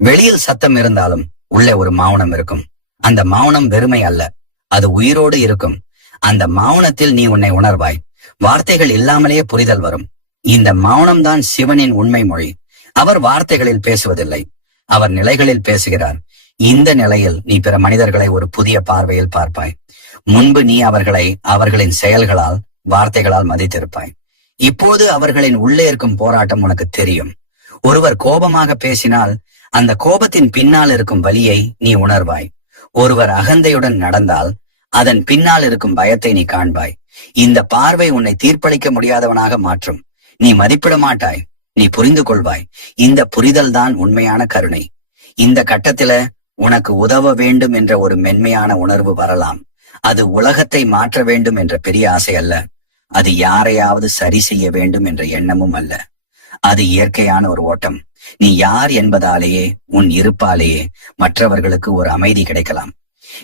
வெளியில் சத்தம் இருந்தாலும் உள்ளே ஒரு மௌனம் இருக்கும். அந்த மௌனம் வெறுமை அல்ல, அது உயிரோடு இருக்கும். அந்த மௌனத்தில் நீ உன்னை உணர்வாய். வார்த்தைகள் இல்லாமலேயே புரிதல் வரும். இந்த மௌனம்தான் சிவனின் உண்மை மொழி. அவர் வார்த்தைகளில் பேசுவதில்லை, அவர் நிலைகளில் பேசுகிறார். இந்த நிலையில் நீ பிற மனிதர்களை ஒரு புதிய பார்வையில் பார்ப்பாய். முன்பு நீ அவர்களை அவர்களின் செயல்களால், வார்த்தைகளால் மதித்திருப்பாய். இப்போது அவர்களின் உள்ளே இருக்கும் போராட்டம் உனக்கு தெரியும். ஒருவர் கோபமாக பேசினால் அந்த கோபத்தின் பின்னால் இருக்கும் வலியை நீ உணர்வாய். ஒருவர் அகந்தையுடன் நடந்தால் அதன் பின்னால் இருக்கும் பயத்தை நீ காண்பாய். இந்த பார்வை உன்னை தீர்ப்பளிக்க முடியாதவனாக மாற்றும். நீ மதிப்பிட மாட்டாய், நீ புரிந்து கொள்வாய். இந்த புரிதல் தான் உண்மையான கருணை. இந்த கட்டத்தில உனக்கு உதவ வேண்டும் என்ற ஒரு மென்மையான உணர்வு வரலாம். அது உலகத்தை மாற்ற வேண்டும் என்ற பெரிய ஆசை அல்ல. அது யாரையாவது சரி செய்ய வேண்டும் என்ற எண்ணமும் அல்ல. அது இயற்கையான ஒரு ஓட்டம். நீ யார் என்பதாலேயே, உன் இருப்பாலேயே மற்றவர்களுக்கு ஒரு அமைதி கிடைக்கலாம்.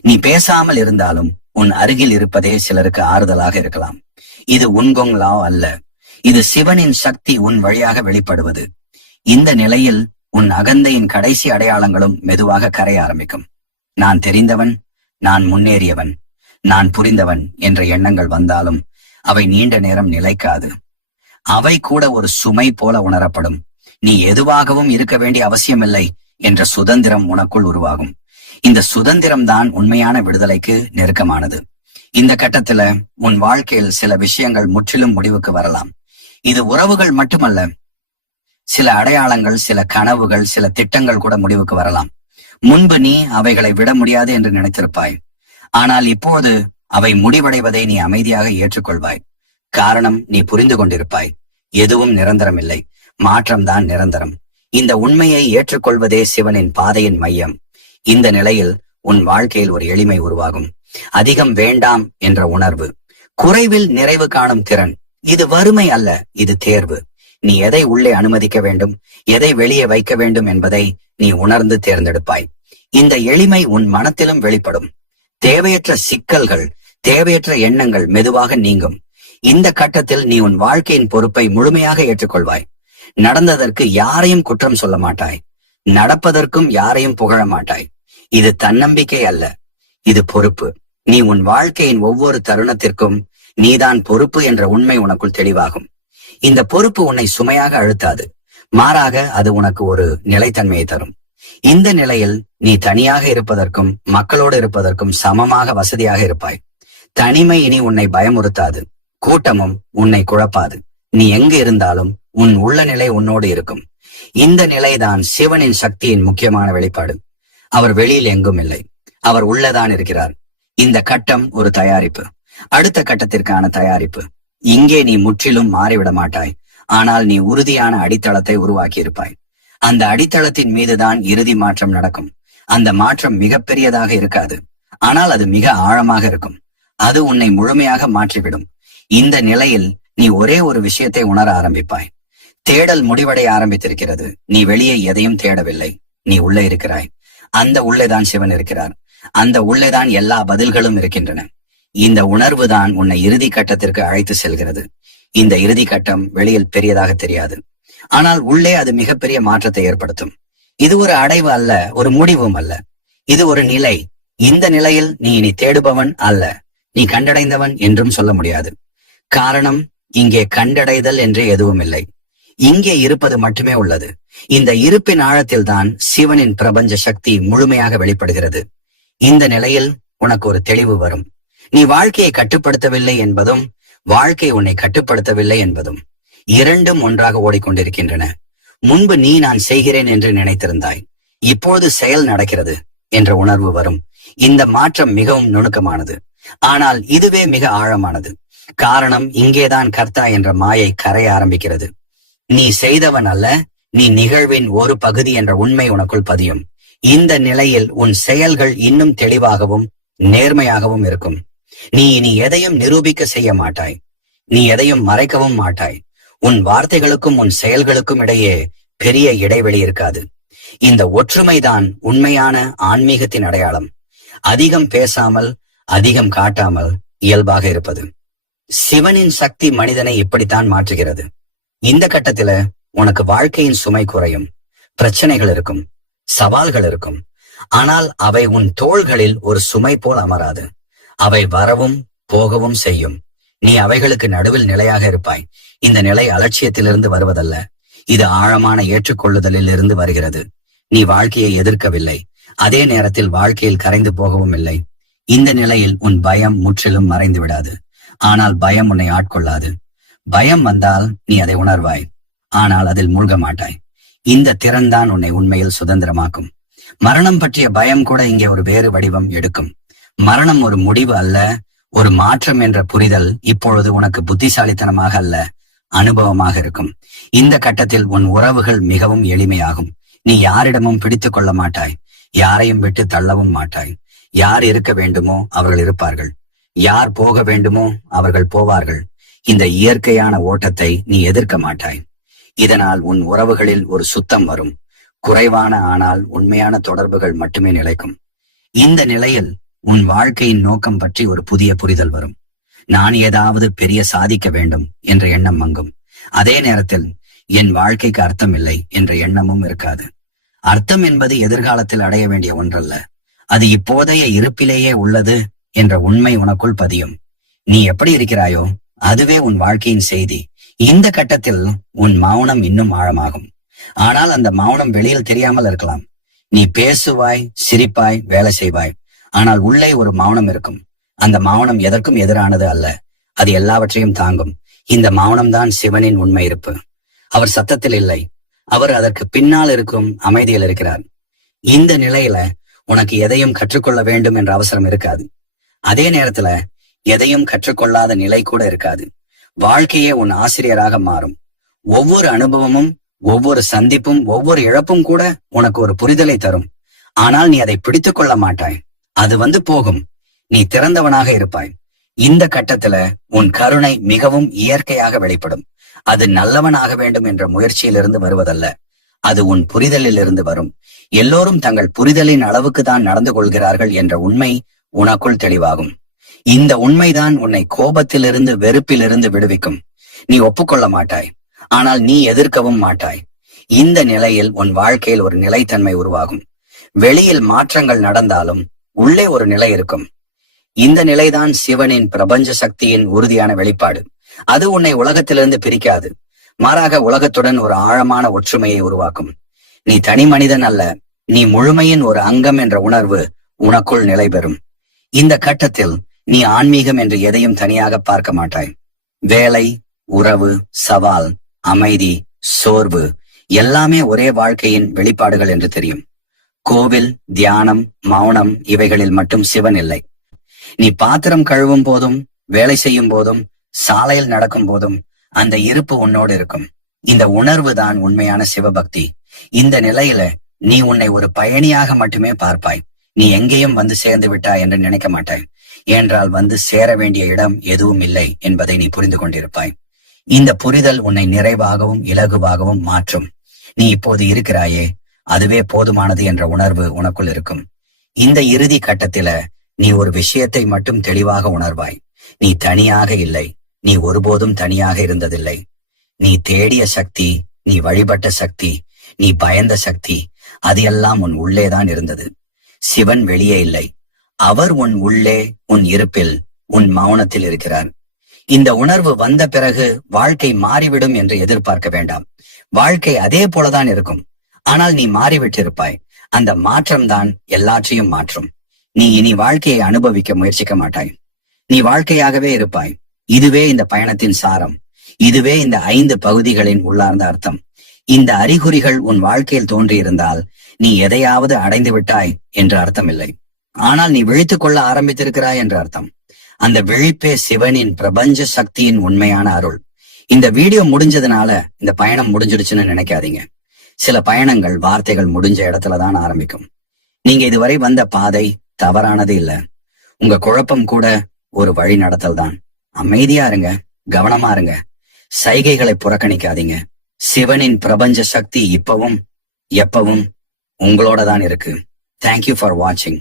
நீ பேசாமல் இருந்தாலும் உன் அருகில் இருப்பதே சிலருக்கு ஆறுதலாக இருக்கலாம். இது உன்கொங் லா அல்ல, இது சிவனின் சக்தி உன் வழியாக வெளிப்படுவது. இந்த நிலையில் உன் அகந்தையின் கடைசி அடையாளங்களும் மெதுவாக கரைய ஆரம்பிக்கும். நான் தெரிந்தவன், நான் முன்னேறியவன், நான் புரிந்தவன் என்ற எண்ணங்கள் வந்தாலும் அவை நீண்ட நேரம் நிலைக்காது. அவை கூட ஒரு சுமை போல உணரப்படும். நீ எதுவாகவும் இருக்க வேண்டிய அவசியமில்லை என்ற சுதந்திரம் உனக்குள் உருவாகும். இந்த சுதந்திரம் தான் உண்மையான விடுதலைக்கு நெருக்கமானது. இந்த கட்டத்துல உன் வாழ்க்கையில் சில விஷயங்கள் முற்றிலும் முடிவுக்கு வரலாம். இது உறவுகள் மட்டுமல்ல, சில அடையாளங்கள், சில கனவுகள், சில திட்டங்கள் கூட முடிவுக்கு வரலாம். முன்பு நீ அவைகளை விட முடியாது என்று நினைத்திருப்பாய், ஆனால் இப்போது அவை முடிவடைவதை நீ அமைதியாக ஏற்றுக்கொள்வாய். காரணம், நீ புரிந்து கொண்டிருப்பாய், எதுவும் நிரந்தரம் இல்லை, மாற்றம்தான் நிரந்தரம். இந்த உண்மையை ஏற்றுக்கொள்வதே சிவனின் பாதையின் மையம். இந்த நிலையில் உன் வாழ்க்கையில் ஒரு எளிமை உருவாகும். அதிகம் வேண்டாம் என்ற உணர்வு, குறைவில் நிறைவு காணும் திறன். இது வறுமை அல்ல, இது தேர்வு. நீ எதை உள்ளே அனுமதிக்க வேண்டும், எதை வெளியே வைக்க வேண்டும் என்பதை நீ உணர்ந்து தேர்ந்தெடுப்பாய். இந்த எளிமை உன் மனத்திலும் வெளிப்படும். தேவையற்ற சிக்கல்கள், தேவையற்ற எண்ணங்கள் மெதுவாக நீங்கும். இந்த கட்டத்தில் நீ உன் வாழ்க்கையின் பொறுப்பை முழுமையாக ஏற்றுக்கொள்வாய். நடந்ததற்கு யாரையும் குற்றம் சொல்ல மாட்டாய், நடப்பதற்கும் யாரையும் புகழ மாட்டாய். இது தன்னம்பிக்கை அல்ல, இது பொறுப்பு. நீ உன் வாழ்க்கையின் ஒவ்வொரு தருணத்திற்கும் நீதான் பொறுப்பு என்ற உண்மை உனக்குள் தெளிவாகும். இந்த பொறுப்பு உன்னை சுமையாக அழுத்தாது, மாறாக அது உனக்கு ஒரு நிலைத்தன்மையை தரும். இந்த நிலையில் நீ தனியாக இருப்பதற்கும் மக்களோடு இருப்பதற்கும் சமமாக வசதியாக இருப்பாய். தனிமை இனி உன்னை பயமுறுத்தாது, கூட்டமும் உன்னை குழப்பாது. நீ எங்கு இருந்தாலும் உன் உள்ள நிலை உன்னோடு இருக்கும். இந்த நிலைதான் சிவனின் சக்தியின் முக்கியமான வெளிப்பாடு. அவர் வெளியில் எங்கும் இல்லை, அவர் உள்ளதான் இருக்கிறார். இந்த கட்டம் ஒரு தயாரிப்பு, அடுத்த கட்டத்திற்கான தயாரிப்பு. இங்கே நீ முற்றிலும் மாறிவிட மாட்டாய், ஆனால் நீ உறுதியான அடித்தளத்தை உருவாக்கி இருப்பாய். அந்த அடித்தளத்தின் மீதுதான் இறுதி மாற்றம் நடக்கும். அந்த மாற்றம் மிகப்பெரியதாக இருக்காது, ஆனால் அது மிக ஆழமாக இருக்கும். அது உன்னை முழுமையாக மாற்றிவிடும். இந்த நிலையில் நீ ஒரே ஒரு விஷயத்தை உணர ஆரம்பிப்பாய். தேடல் முடிவடைய ஆரம்பித்திருக்கிறது. நீ வெளியே எதையும் தேடவில்லை, நீ உள்ளே இருக்கிறாய். அந்த உள்ளேதான் சிவன் இருக்கிறார். அந்த உள்ளேதான் எல்லா பதில்களும் இருக்கின்றன. இந்த உணர்வு தான் உன்னை இறுதி கட்டத்திற்கு அழைத்து செல்கிறது. இந்த இறுதி கட்டம் வெளியில் பெரியதாக தெரியாது, ஆனால் உள்ளே அது மிகப்பெரிய மாற்றத்தை ஏற்படுத்தும். இது ஒரு அடைவு அல்ல, ஒரு முடிவும் அல்ல, இது ஒரு நிலை. இந்த நிலையில் நீ இனி தேடுபவன் அல்ல, நீ கண்டடைந்தவன் என்றும் சொல்ல முடியாது. காரணம், இங்கே கண்டடைதல் என்றே எதுவும் இல்லை, இங்கே இருப்பது மட்டுமே உள்ளது. இந்த இருப்பின் ஆழத்தில் தான் சிவனின் பிரபஞ்ச சக்தி முழுமையாக வெளிப்படுகிறது. இந்த நிலையில் உனக்கு ஒரு தெளிவு வரும். நீ வாழ்க்கையை கட்டுப்படுத்தவில்லை என்பதும் வாழ்க்கை உன்னை கட்டுப்படுத்தவில்லை என்பதும் இரண்டும் ஒன்றாக ஓடிக்கொண்டிருக்கின்றன. முன்பு நீ நான் செய்கிறேன் என்று நினைத்திருந்தாய், இப்போது செயல் நடக்கிறது என்ற உணர்வு வரும். இந்த மாற்றம் மிகவும் நுணுக்கமானது, ஆனால் இதுவே மிக ஆழமானது. காரணம், இங்கேதான் கர்த்தா என்ற மாயை கரைய ஆரம்பிக்கிறது. நீ செய்தவன் அல்ல, நீ நிகழ்வின் ஒரு பகுதி என்ற உண்மை உனக்குள் பதியும். இந்த நிலையில் உன் செயல்கள் இன்னும் தெளிவாகவும் நேர்மையாகவும் இருக்கும். நீ இனி எதையும் நிரூபிக்க செய்ய மாட்டாய், நீ எதையும் மறைக்கவும் மாட்டாய். உன் வார்த்தைகளுக்கும் உன் செயல்களுக்கும் இடையே பெரிய இடைவெளி இருக்காது. இந்த ஒற்றுமைதான் உண்மையான ஆன்மீகத்தின் அடையாளம். அதிகம் பேசாமல், அதிகம் காட்டாமல் இயல்பாக இருப்பது. சிவனின் சக்தி மனிதனை இப்படித்தான் மாற்றுகிறது. இந்த கட்டத்துல உனக்கு வாழ்க்கையின் சுமை குறையும். பிரச்சனைகள் இருக்கும், சவால்கள் இருக்கும், ஆனால் அவை உன் தோள்களில் ஒரு சுமை போல் அமராது. அவை வரவும் போகவும் செய்யும். நீ அவைகளுக்கு நடுவில் நிலையாக இருப்பாய். இந்த நிலை அலட்சியத்திலிருந்து வருவதல்ல, இது ஆழமான ஏற்றுக்கொள்ளுதலில் இருந்து வருகிறது. நீ வாழ்க்கையை எதிர்க்கவில்லை, அதே நேரத்தில் வாழ்க்கையில் கரைந்து போகவும் இல்லை. இந்த நிலையில் உன் பயம் முற்றிலும் மறைந்து விடாது, ஆனால் பயம் உன்னை ஆட்கொள்ளாது. பயம் வந்தால் நீ அதை உணர்வாய், ஆனால் அதில் மூழ்க மாட்டாய். இந்த திறன்தான் உன்னை உண்மையில் சுதந்திரமாக்கும். மரணம் பற்றிய பயம் கூட இங்கே ஒரு வேறு வடிவம் எடுக்கும். மரணம் ஒரு முடிவு அல்ல, ஒரு மாற்றம் என்ற புரிதல் இப்பொழுது உனக்கு புத்திசாலித்தனமாக அல்ல, அனுபவமாக இருக்கும். இந்த கட்டத்தில் உன் உறவுகள் மிகவும் எளிமையாகும். நீ யாரிடமும் பிடித்துக் கொள்ள மாட்டாய், யாரையும் விட்டு தள்ளவும் மாட்டாய். யார் இருக்க வேண்டுமோ அவர்கள் இருப்பார்கள், யார் போக வேண்டுமோ அவர்கள் போவார்கள். இந்த இயற்கையான ஓட்டத்தை நீ எதிர்க்க மாட்டாய். இதனால் உன் உறவுகளில் ஒரு சுத்தம் வரும். குறைவான ஆனால் உண்மையான தொடர்புகள் மட்டுமே நிலைக்கும். இந்த நிலையில் உன் வாழ்க்கையின் நோக்கம் பற்றி ஒரு புதிய புரிதல் வரும். நான் ஏதாவது பெரிய சாதிக்க வேண்டும் என்ற எண்ணம் மங்கும். அதே நேரத்தில் என் வாழ்க்கைக்கு அர்த்தம் இல்லை என்ற எண்ணமும் இருக்காது. அர்த்தம் என்பது எதிர்காலத்தில் அடைய வேண்டிய ஒன்றல்ல, அது இப்போதைய இருப்பிலேயே உள்ளது என்ற உண்மை உனக்குள் பதியும். நீ எப்படி இருக்கிறாயோ அதுவே உன் வாழ்க்கையின் செய்தி. இந்த கட்டத்தில் உன் மௌனம் இன்னும் ஆழமாகும். ஆனால் அந்த மௌனம் வெளியில் தெரியாமல் இருக்கலாம். நீ பேசுவாய், சிரிப்பாய், வேலை செய்வாய், ஆனால் உள்ளே ஒரு மௌனம் இருக்கும். அந்த மௌனம் எதற்கும் எதிரானது அல்ல, அது எல்லாவற்றையும் தாங்கும். இந்த மௌனம்தான் சிவனின் உண்மை இருப்பு. அவர் சத்தத்தில் இல்லை, அவர் அதற்கு பின்னால் இருக்கும் அமைதியில் இருக்கிறார். இந்த நிலையில உனக்கு எதையும் கற்றுக்கொள்ள வேண்டும் என்ற அவசரம் இருக்காது. அதே நேரத்துல எதையும் கற்றுக்கொள்ளாத நிலை கூட இருக்காது. வாழ்க்கையே உன் ஆசிரியராக மாறும். ஒவ்வொரு அனுபவமும், ஒவ்வொரு சந்திப்பும், ஒவ்வொரு இழப்பும் கூட உனக்கு ஒரு புரிதலை தரும். ஆனால் நீ அதை பிடித்துக் கொள்ள மாட்டாய், அது வந்து போகும். நீ திறந்தவனாக இருப்பாய். இந்த கட்டத்துல உன் கருணை மிகவும் இயற்கையாக வெளிப்படும். அது நல்லவனாக வேண்டும் என்ற முயற்சியிலிருந்து வருவதல்ல, அது உன் புரிதலில் இருந்து வரும். எல்லோரும் தங்கள் புரிதலின் அளவுக்கு தான் நடந்து கொள்கிறார்கள் என்ற உண்மை உனக்குள் தெளிவாகும். இந்த உண்மைதான் உன்னை கோபத்திலிருந்து, வெறுப்பிலிருந்து விடுவிக்கும். நீ ஒப்புக்கொள்ள மாட்டாய், ஆனால் நீ எதிர்க்கவும் மாட்டாய். இந்த நிலையில் உன் வாழ்க்கையில் ஒரு நிலைத்தன்மை உருவாகும். வெளியில் மாற்றங்கள் நடந்தாலும் உள்ளே ஒரு நிலை இருக்கும். இந்த நிலைதான் சிவனின் பிரபஞ்ச சக்தியின் உறுதியான வெளிப்பாடு. அது உன்னை உலகத்திலிருந்து பிரிக்காது, மாறாக உலகத்துடன் ஒரு ஆழமான ஒற்றுமையை உருவாக்கும். நீ தனி மனிதன் அல்ல, நீ முழுமையின் ஒரு அங்கம் என்ற உணர்வு உனக்குள் நிலை பெறும். இந்த கட்டத்தில் நீ ஆன்மீகம் என்று எதையும் தனியாக பார்க்க மாட்டாய். வேலை, உறவு, சவால், அமைதி, சோர்வு எல்லாமே ஒரே வாழ்க்கையின் வெளிப்பாடுகள் என்று தெரியும். கோவில், தியானம், மௌனம் இவைகளில் மட்டும் சிவன் இல்லை. நீ பாத்திரம் கழுவும் போதும், வேலை செய்யும் போதும், சாலையில் நடக்கும் போதும் அந்த இருப்பு உன்னோடு இருக்கும். இந்த உணர்வு தான் உண்மையான சிவபக்தி. இந்த நிலையில நீ உன்னை ஒரு பயணியாக மட்டுமே பார்ப்பாய். நீ எங்கேயும் வந்து சேர்ந்து விட்டாய் என்று நினைக்க மாட்டாய். ஏனென்றால் வந்து சேர வேண்டிய இடம் எதுவும் இல்லை என்பதை நீ புரிந்து கொண்டிருப்பாய். இந்த புரிதல் உன்னை நிறைவாகவும் இலகுவாகவும் மாற்றும். நீ இப்போது இருக்கிறாயே, அதுவே போதுமானது என்ற உணர்வு உனக்குள் இருக்கும். இந்த இறுதி கட்டத்தில நீ ஒரு விஷயத்தை மட்டும் தெளிவாக உணர்வாய். நீ தனியாக இல்லை, நீ ஒருபோதும் தனியாக இருந்ததில்லை. நீ தேடிய சக்தி, நீ வழிபட்ட சக்தி, நீ பயந்த சக்தி, அது எல்லாம் உன் உள்ளேதான் இருந்தது. சிவன் வெளியே இல்லை, அவர் உன் உள்ளே, உன் இருப்பில், உன் மௌனத்தில் இருக்கிறார். இந்த உணர்வு வந்த பிறகு வாழ்க்கை மாறிவிடும் என்று எதிர்பார்க்க வேண்டாம். வாழ்க்கை அதே போலதான் இருக்கும், ஆனால் நீ மாறிவிட்டிருப்பாய். அந்த மாற்றம்தான் எல்லாற்றையும் மாற்றும். நீ இனி வாழ்க்கையை அனுபவிக்க முயற்சிக்க மாட்டாய், நீ வாழ்க்கையாகவே இருப்பாய். இதுவே இந்த பயணத்தின் சாரம். இதுவே இந்த 5 பகுதிகளின் உள்ளார்ந்த அர்த்தம். இந்த அறிகுறிகள் உன் வாழ்க்கையில் தோன்றியிருந்தால் நீ எதையாவது அடைந்து விட்டாய் என்று அர்த்தம் இல்லை, ஆனால் நீ விழித்துக் கொள்ள ஆரம்பித்திருக்கிறாய் என்று அர்த்தம். அந்த விழிப்பே சிவனின் பிரபஞ்ச சக்தியின் உண்மையான அருள். இந்த வீடியோ முடிஞ்சதுனால இந்த பயணம் முடிஞ்சிடுச்சுன்னு நினைக்காதீங்க. சில பயணங்கள் வார்த்தைகள் முடிஞ்ச இடத்துலதான் ஆரம்பிக்கும். நீங்க இதுவரை வந்த பாதை தவறானது இல்ல, உங்க குழப்பம் கூட ஒரு வழி நடத்தல் தான். அமைதியா இருங்க, கவனமா இருங்க, சைகைகளை புறக்கணிக்காதீங்க. சிவனின் பிரபஞ்ச சக்தி இப்பவும் எப்பவும் உங்களோட தான் இருக்கு. தேங்க்யூ ஃபார் வாட்சிங்.